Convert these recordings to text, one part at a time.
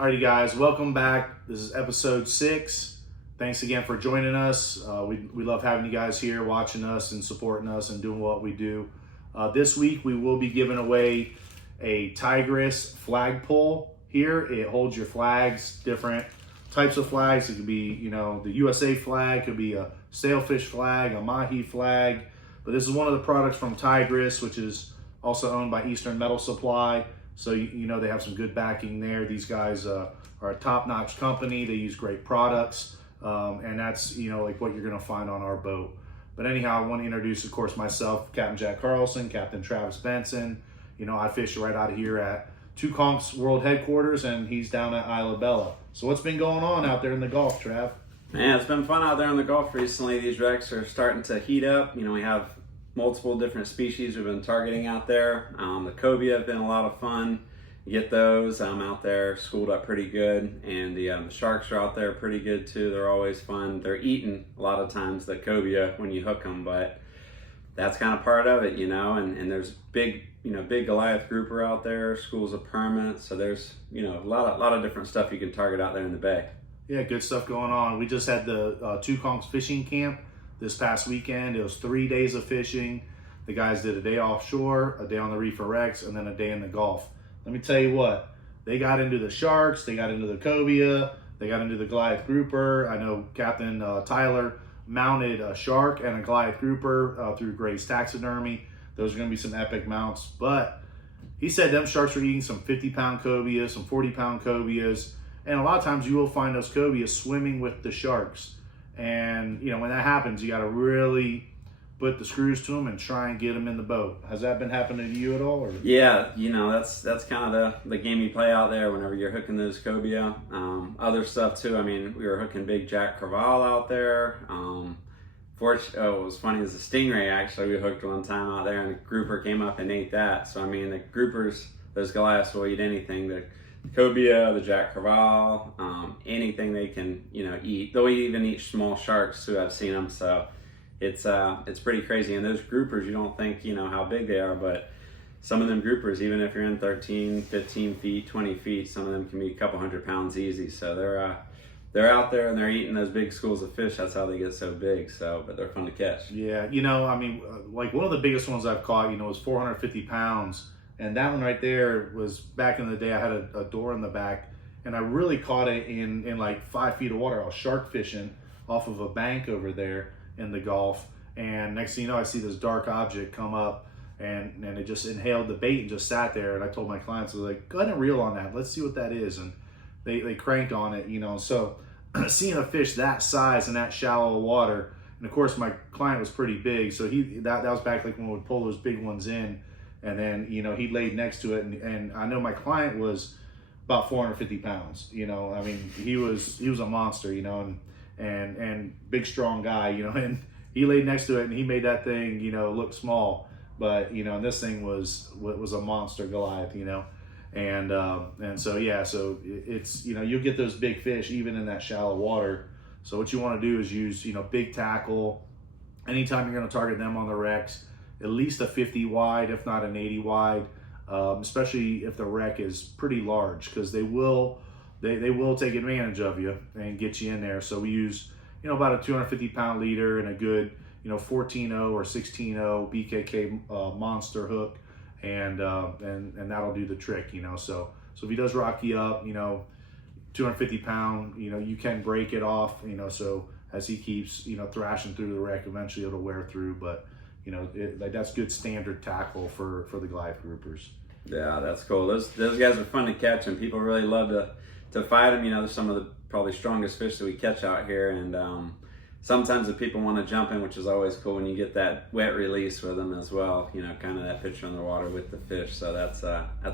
Alrighty guys, welcome back. This is episode 6. Thanks again for joining us. We love having you guys here, watching us and supporting us and doing what we do. This week we will be giving away a Tigress flagpole here. It holds your flags, different types of flags. It could be, the USA flag, could be a sailfish flag, a mahi flag. But this is one of the products from Tigress, which is also owned by Eastern Metal Supply. So you know they have some good backing there. These guys are a top-notch company. They use great products, and that's like what you're gonna find on our boat. But anyhow, I want to introduce, of course, myself, Captain Jack Carlson, Captain Travis Benson. I fish right out of here at Conchs World Headquarters, and he's down at Isla Bella. So what's been going on out there in the Gulf, Trav? Man, it's been fun out there in the Gulf recently. These wrecks are starting to heat up. We have multiple different species we've been targeting out there. The cobia have been a lot of fun. You get those out there schooled up pretty good, and the sharks are out there pretty good too. They're always fun. They're eating a lot of times the cobia when you hook them, but that's kind of part of it, and there's big Goliath grouper out there, schools of permit. So there's a lot of different stuff you can target out there in the bay. Yeah, good stuff going on. We just had the Conchs fishing camp this past weekend. It was 3 days of fishing. The guys did a day offshore, a day on the reef for wrecks, and then a day in the Gulf. Let me tell you what, they got into the sharks, they got into the cobia, they got into the Goliath grouper. I know Captain Tyler mounted a shark and a Goliath grouper through Gray's Taxidermy. Those are going to be some epic mounts. But he said them sharks were eating some 50-pound cobias, some 40-pound cobias, and a lot of times you will find those cobias swimming with the sharks. And when that happens, you got to really put the screws to them and try and get them in the boat. Has that been happening to you at all? Or? Yeah, that's kind of the game you play out there whenever you're hooking those cobia. Other stuff too. We were hooking big Jack Crevalle out there. What was funny is the stingray. Actually, we hooked one time out there, and a grouper came up and ate that. So the groupers, those Goliaths will eat anything. The cobia, the Jack Crevalle, anything they can eat. They'll even eat small sharks too. I've seen them. So it's pretty crazy. And those groupers, you don't think how big they are, but some of them groupers, even if you're in 13, 15 feet, 20 feet, some of them can be a couple 100 pounds easy. So they're out there and they're eating those big schools of fish. That's how they get so big. But they're fun to catch. Yeah, like one of the biggest ones I've caught, was 450 pounds. And that one right there was back in the day. I had a door in the back, and I really caught it in like 5 feet of water. I was shark fishing off of a bank over there in the Gulf, and next thing you know, I see this dark object come up, and it just inhaled the bait and just sat there. And I told my clients, I was like, go ahead and reel on that. Let's see what that is. And they cranked on it, So seeing a fish that size in that shallow water, and of course my client was pretty big, so that was back like when we would pull those big ones in. And then, he laid next to it, and I know my client was about 450 pounds. He was a monster, and big, strong guy, and he laid next to it, and he made that thing, look small. But, and this thing was a monster Goliath, and so, yeah, so it's, you'll get those big fish even in that shallow water. So what you want to do is use, big tackle. Anytime you're going to target them on the wrecks, at least a 50 wide, if not an 80 wide, especially if the wreck is pretty large, because they will take advantage of you and get you in there. So we use, about a 250-pound leader and a good, 14-0 or 16-0 BKK monster hook, and that'll do the trick, So if he does rock you up, 250-pound, you can break it off, So as he keeps, thrashing through the wreck, eventually it'll wear through, but. That's good standard tackle for the Goliath groupers. Yeah, that's cool. Those guys are fun to catch, and people really love to fight them. They're some of the probably strongest fish that we catch out here, and sometimes the people want to jump in, which is always cool when you get that wet release with them as well. Kind of that picture in the water with the fish. So that's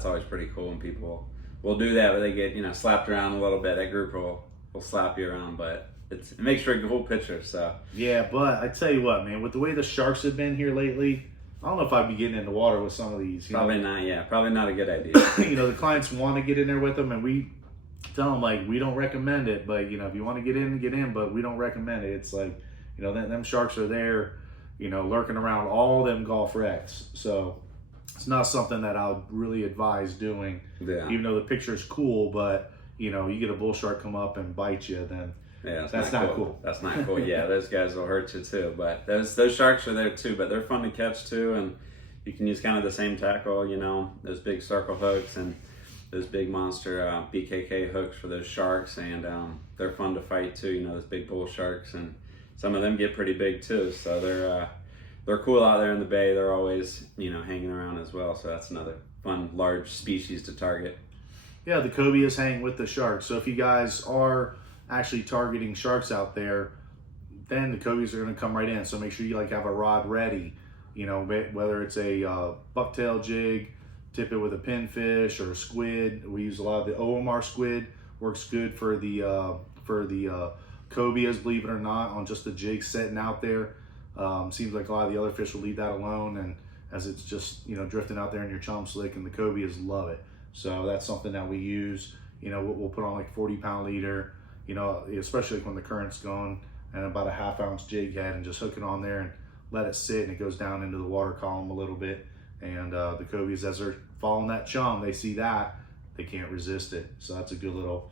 always pretty cool when people will do that, but they get slapped around a little bit. That grouper will slap you around, but. It makes for a cool picture, so. Yeah, but I tell you what, man, with the way the sharks have been here lately, I don't know if I'd be getting in the water with some of these. Probably not, yeah. Probably not a good idea. The clients want to get in there with them, and we tell them, like, we don't recommend it, but, if you want to get in, but we don't recommend it. It's like, them sharks are there, lurking around all them Gulf wrecks. So it's not something that I would really advise doing, even though the picture is cool, but you get a bull shark come up and bite you, then Yeah, that's not cool. That's not cool. Yeah, those guys will hurt you too. But those sharks are there too, but they're fun to catch too, and you can use kind of the same tackle, those big circle hooks and those big monster BKK hooks for those sharks, and they're fun to fight too. Those big bull sharks, and some of them get pretty big too. So they're cool out there in the bay. They're always hanging around as well. So that's another fun large species to target. Yeah, the cobias hang with the sharks. So if you guys are actually targeting sharks out there, then the cobias are going to come right in. So make sure you have a rod ready. Whether it's a bucktail jig, tip it with a pinfish or a squid. We use a lot of the OMR squid. Works good for the cobias, believe it or not, on just a jig setting out there. Seems like a lot of the other fish will leave that alone, and as it's just drifting out there in your chum slick, and the cobias love it. So that's something that we use. We'll put on 40-pound leader, especially when the current's going, and about a half-ounce jig head, and just hook it on there and let it sit, and it goes down into the water column a little bit. And the cobias, as they're following that chum, they see that, they can't resist it. So that's a good little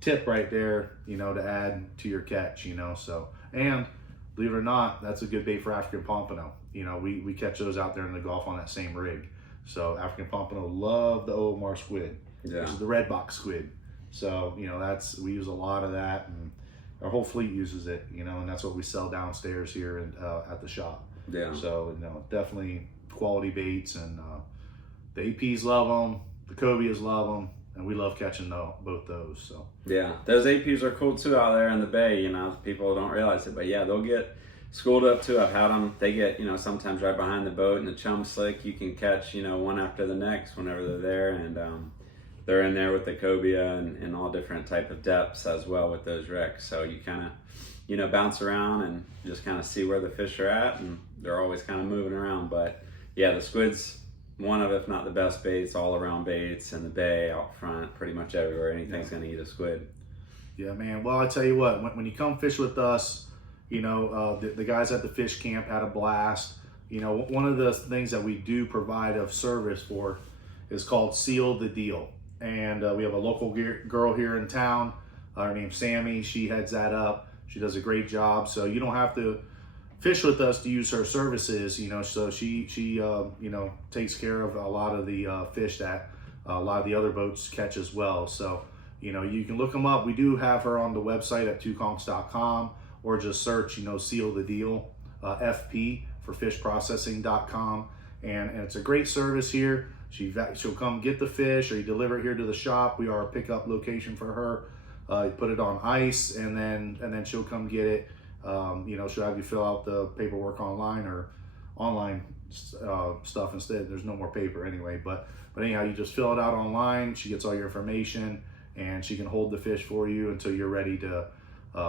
tip right there, to add to your catch, So, and believe it or not, that's a good bait for African pompano. We catch those out there in the Gulf on that same rig. So African pompano love the OMR squid, which is the red box squid. So, we use a lot of that, and our whole fleet uses it, and that's what we sell downstairs here at the shop. Yeah. So, definitely quality baits, and the APs love them, the cobias love them, and we love catching both those. So yeah, those APs are cool too out there in the bay. People don't realize it, but yeah, they'll get schooled up too. I've had them. They get sometimes right behind the boat in the chum slick. You can catch one after the next whenever they're there, and they're in there with the cobia and all different type of depths as well with those wrecks. So you kind of bounce around and just kind of see where the fish are at, and they're always kind of moving around. But yeah, the squid's one of, if not the best baits, all around baits in the bay, out front, pretty much everywhere. Anything's going to eat a squid. Yeah, man. Well, I tell you what, when you come fish with us, the guys at the fish camp had a blast. One of the things that we do provide of service for is called Seal the Deal. And we have a local girl here in town. Her name's Sammy. She heads that up. She does a great job. So you don't have to fish with us to use her services, so she takes care of a lot of the fish that a lot of the other boats catch as well. So, you can look them up. We do have her on the website at Conchs.com, or just search, Seal the Deal, FP for fishprocessing.com. And it's a great service here. She'll come get the fish, or you deliver it here to the shop. We are a pickup location for her. You put it on ice, and then she'll come get it. She'll have you fill out the paperwork online, or online stuff instead. There's no more paper anyway, but anyhow, you just fill it out online. She gets all your information, and she can hold the fish for you until you're ready to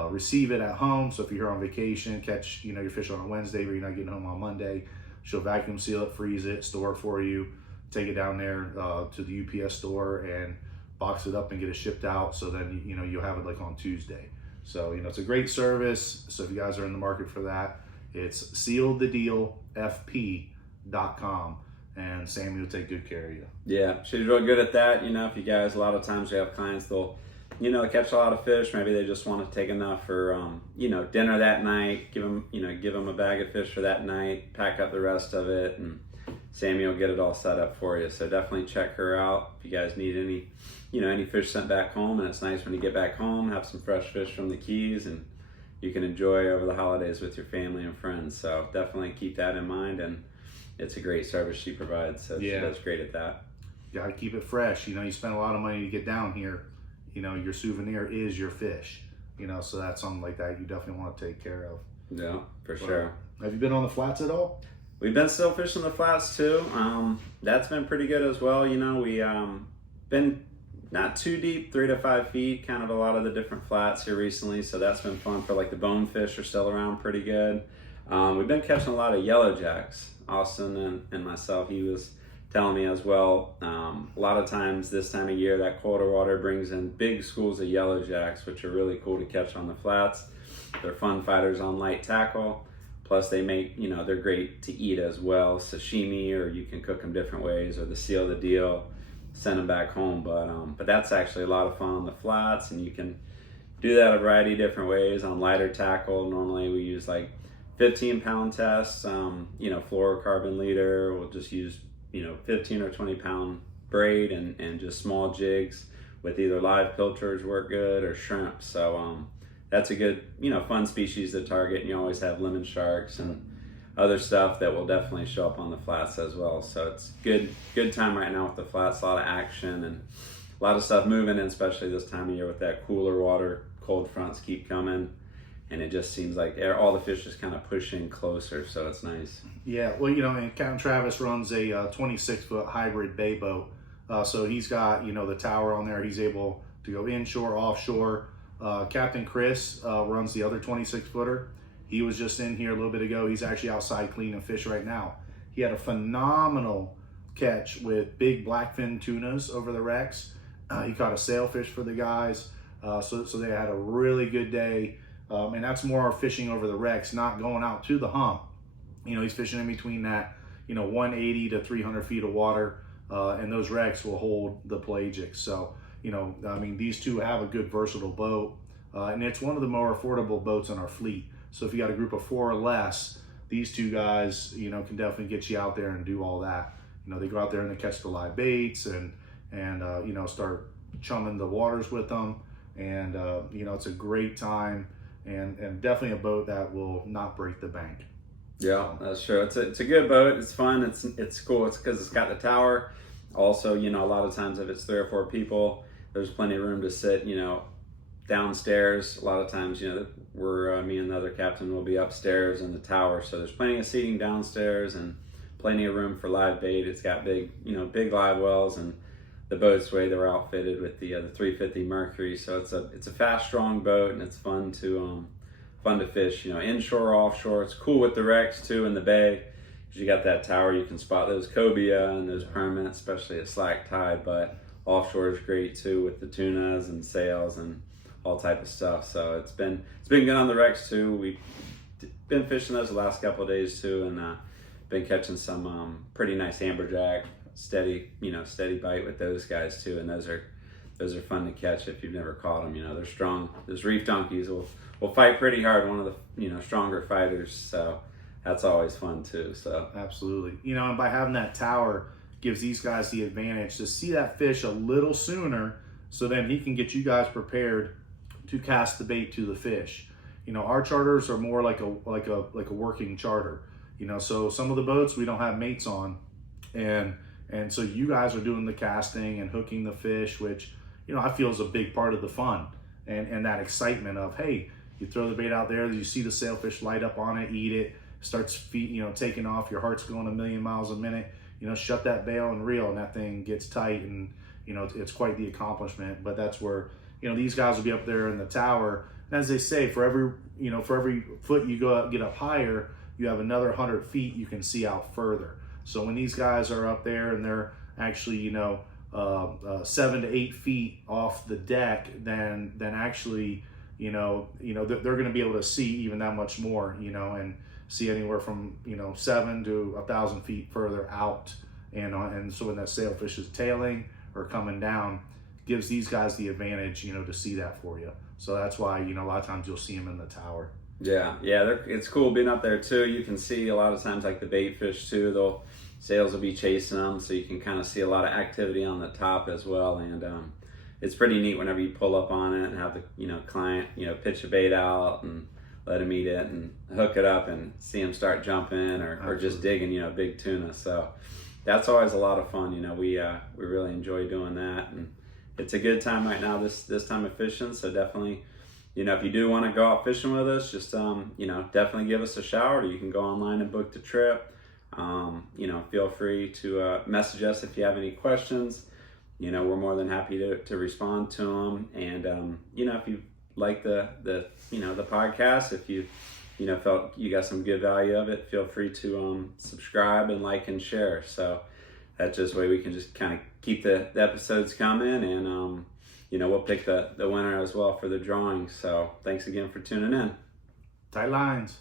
receive it at home. So if you're here on vacation, catch your fish on a Wednesday, but you're not getting home on Monday, she'll vacuum seal it, freeze it, store it for you, take it down there to the UPS store and box it up and get it shipped out. So then you'll have it on Tuesday. So, it's a great service. So if you guys are in the market for that, it's sealthedealfp.com, and Sammy will take good care of you. Yeah, she's real good at that. If you guys, a lot of times we have clients, they'll, catch a lot of fish. Maybe they just want to take enough for, dinner that night, give them a bag of fish for that night, pack up the rest of it, and Sammy will get it all set up for you. So definitely check her out if you guys need any fish sent back home. And it's nice when you get back home, have some fresh fish from the Keys, and you can enjoy over the holidays with your family and friends. So definitely keep that in mind, and it's a great service she provides. So She does great at that. You gotta keep it fresh. You spend a lot of money to get down here. Your souvenir is your fish. So that's something like that you definitely want to take care of. Yeah, for sure. Have you been on the flats at all? We've been still fishing the flats too. That's been pretty good as well. We been not too deep, 3 to 5 feet, kind of a lot of the different flats here recently. So that's been fun. For the bonefish are still around pretty good. We've been catching a lot of yellow jacks. Austin and myself, he was telling me as well. A lot of times this time of year, that colder water brings in big schools of yellow jacks, which are really cool to catch on the flats. They're fun fighters on light tackle. Plus they make, they're great to eat as well. Sashimi, or you can cook them different ways, or the Seal the Deal. send them back home. But that's actually a lot of fun on the flats, and you can do that a variety of different ways. On lighter tackle, normally we use like 15-pound tests, fluorocarbon leader. We'll just use 15 or 20-pound braid and just small jigs with either live pilchards work good or shrimp. So that's a good fun species to target, and you always have lemon sharks and other stuff that will definitely show up on the flats as well. So it's good time right now with the flats, a lot of action and a lot of stuff moving in, especially this time of year with that cooler water. Cold fronts keep coming, and it just seems like all the fish just kind of push in closer, so it's nice. Yeah, well, and Captain Travis runs a 26-foot hybrid bay boat, so he's got the tower on there. He's able to go inshore, offshore. Captain Chris runs the other 26-footer. He was just in here a little bit ago. He's actually outside cleaning fish right now. He had a phenomenal catch with big blackfin tunas over the wrecks. He caught a sailfish for the guys. So they had a really good day, and that's more fishing over the wrecks, not going out to the hump. He's fishing in between that, 180 to 300 feet of water, and those wrecks will hold the pelagic. So, these two have a good versatile boat, and it's one of the more affordable boats in our fleet. So if you got a group of 4 or less, these two guys, can definitely get you out there and do all that. They go out there and they catch the live baits and start chumming the waters with them. And it's a great time, and definitely a boat that will not break the bank. Yeah, that's true. It's a good boat. It's fun. It's cool. It's because it's got the tower. Also, a lot of times if it's 3 or 4 people, there's plenty of room to sit. Downstairs. A lot of times, we're me and the other captain will be upstairs in the tower, so there's plenty of seating downstairs and plenty of room for live bait. It's got big live wells, and the boats way they were outfitted with the 350 Mercury, so it's a fast, strong boat, and it's fun to fish. Inshore, offshore. It's cool with the wrecks too in the bay, because you got that tower. You can spot those cobia and those permits, especially at slack tide. But offshore is great too with the tunas and sails and all type of stuff. So it's been good on the wrecks too. We've been fishing those the last couple of days too, and been catching some pretty nice amberjack. Steady bite with those guys too, and those are fun to catch if you've never caught them. They're strong. Those reef donkeys will fight pretty hard. One of the stronger fighters, so that's always fun too. So absolutely, and by having that tower gives these guys the advantage to see that fish a little sooner, so then he can get you guys prepared to cast the bait to the fish. Our charters are more like a working charter. So some of the boats we don't have mates on, and so you guys are doing the casting and hooking the fish, which, I feel is a big part of the fun and that excitement of, hey, you throw the bait out there, you see the sailfish light up on it, eat it, starts taking off, your heart's going a million miles a minute, shut that bail and reel, and that thing gets tight, and, it's quite the accomplishment. But that's where, these guys will be up there in the tower. And as they say, for every foot you get up higher, you have another 100 feet you can see out further. So when these guys are up there and they're actually, 7 to 8 feet off the deck, then actually, they're going to be able to see even that much more, and see anywhere from 7 to 1,000 feet further out. And so when that sailfish is tailing or coming down, gives these guys the advantage, to see that for you. So that's why, a lot of times you'll see them in the tower. Yeah, it's cool being up there too. You can see a lot of times like the bait fish too. Sails will be chasing them, so you can kind of see a lot of activity on the top as well. And it's pretty neat whenever you pull up on it and have the client pitch a bait out and let him eat it and hook it up and see him start jumping or just digging big tuna. So that's always a lot of fun. We really enjoy doing that, and it's a good time right now this time of fishing. So definitely. If you do want to go out fishing with us, just, definitely give us a shout, or you can go online and book the trip. Feel free to message us if you have any questions. We're more than happy to respond to them. And, if you like the podcast, if you, felt you got some good value of it, feel free to subscribe and like and share. So that's just a way we can just kind of keep the episodes coming, and, we'll pick the winner as well for the drawing. So thanks again for tuning in. Tight lines.